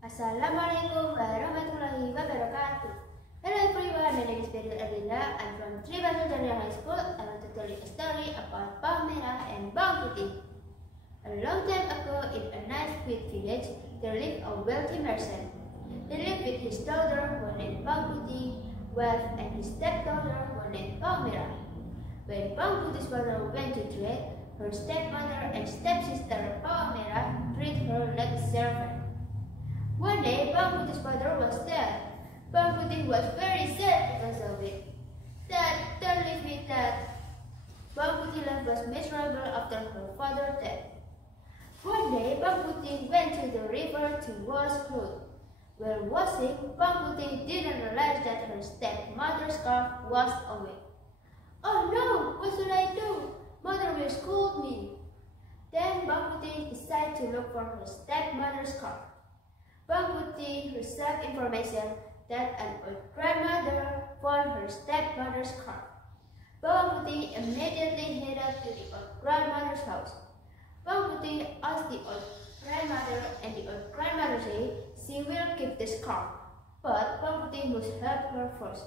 Assalamualaikum warahmatullahi wabarakatuh. Hello everyone, my name is Erlinda. I'm from 3 Junior High School. I want to tell you a story about Bawang Merah and Bawang Putih. A long time ago, in a nice sweet village, there lived a wealthy merchant. He lived with his daughter, who named Bawang Putih, wife, and his stepdaughter, who named Bawang Merah. When Bawang Putih's mother went to trade, her stepmother and stepsister Bawang Merah treated her like a servant. One day, Bawang Putih's father was dead. Bawang Putih was very sad because of it. Dad, don't leave me, Dad. Bawang Putih's life was miserable after her father's death. One day, Bawang Putih went to the river to wash clothes. While washing, Bawang Putih didn't realize that her stepmother's scarf was away. Oh no, what should I do? Mother will scold me. Then Bawang Putih decided to look for her stepmother's scarf. Bawang Putih received information that an old grandmother found her stepmother's scarf. Bawang Putih immediately headed to the old grandmother's house. Bawang Putih asked the old grandmother, and the old grandmother said she will keep the scarf, but Bawang Putih must help her first.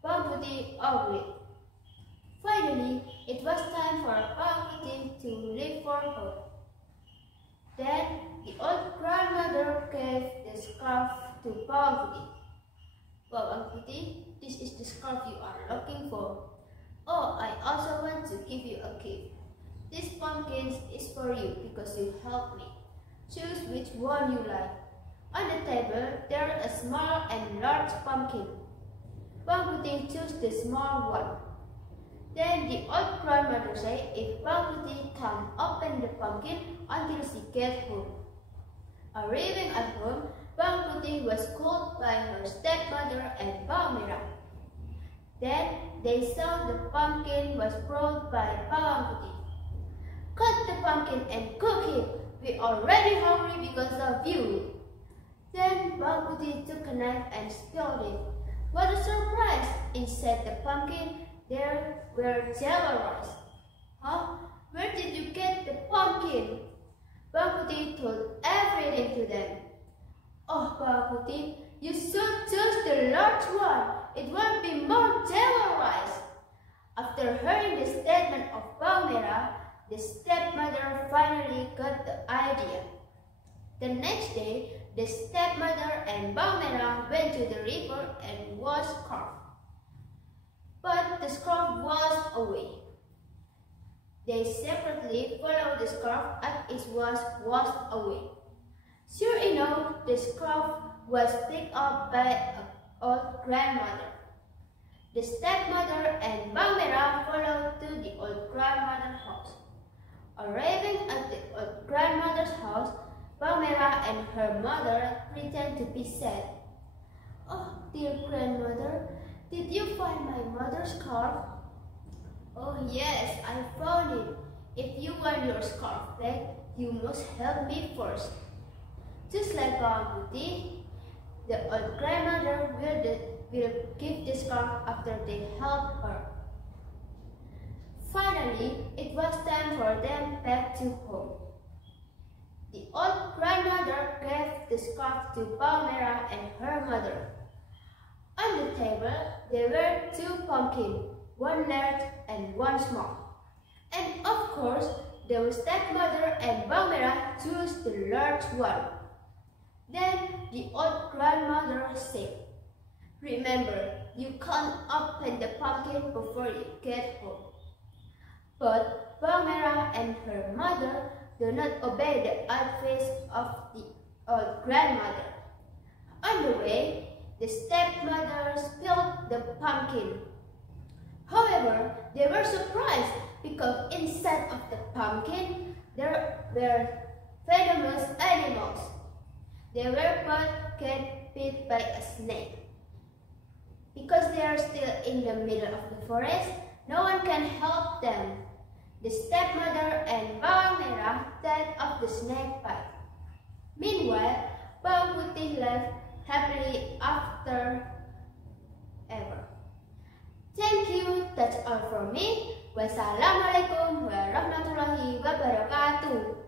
Bawang Putih agreed. Finally, it was time for Bawang Putih to leave for home. Then, the old grandmother gave the scarf to Bawang Putih. Bawang Putih, this is the scarf you are looking for. Oh, I also want to give you a gift. This pumpkin is for you because you helped me. Choose which one you like. On the table, there is a small and large pumpkin. Bawang Putih chose the small one. Then the old grandmother said if Bawang Putih can open the pumpkin until she gets home. Arriving at home, Bawang Putih was called by her stepmother and Bawang Merah. Then they saw the pumpkin was brought by Bawang Putih. Cut the pumpkin and cook it. We're already hungry because of you. Then Bawang Putih took a knife and spilled it. What a surprise! Inside the pumpkin, there were jello rice. Huh? Where did you get the pumpkin? Bawang Putih told everything to them. Oh, Bawang Putih, you should choose the large one. It will be more jello rice. After hearing the statement of Bawang Merah, the stepmother finally got the idea. The next day, the stepmother and Bawang Merah went to the river and washed scarf. But the scarf was away. They separately followed the scarf as it was washed away. Sure enough, the scarf was picked up by an old grandmother. The stepmother and Bawang Merah followed to the old grandmother's house. Arriving at the old grandmother's house, Bawang Merah and her mother pretended to be sad. Oh, dear grandmother, did you find my mother's scarf? Oh yes, I found it. If you want your scarf back, you must help me first. Just like Bawang Putih, the old grandmother will give the scarf after they help her. Finally, it was time for them back to home. The old grandmother gave the scarf to Bawang Merah and her mother. On the table, there were 2 pumpkins, one large and one small. And of course, the stepmother and Bawang Merah chose the large one. Then the old grandmother said, remember, you can't open the pumpkin before you get home. But Bawang Merah and her mother do not obey the advice of the old grandmother. On the way, the stepmother spilled the pumpkin. However, they were surprised because inside of the pumpkin there were venomous animals. They were both get bit by a snake. Because they are still in the middle of the forest, no one can help them. The stepmother and Bawang Merah died of the snake bite. Meanwhile, Bawang Putih lived happily after ever. Thank you, that's all from me. Wassalamualaikum warahmatullahi wabarakatuh.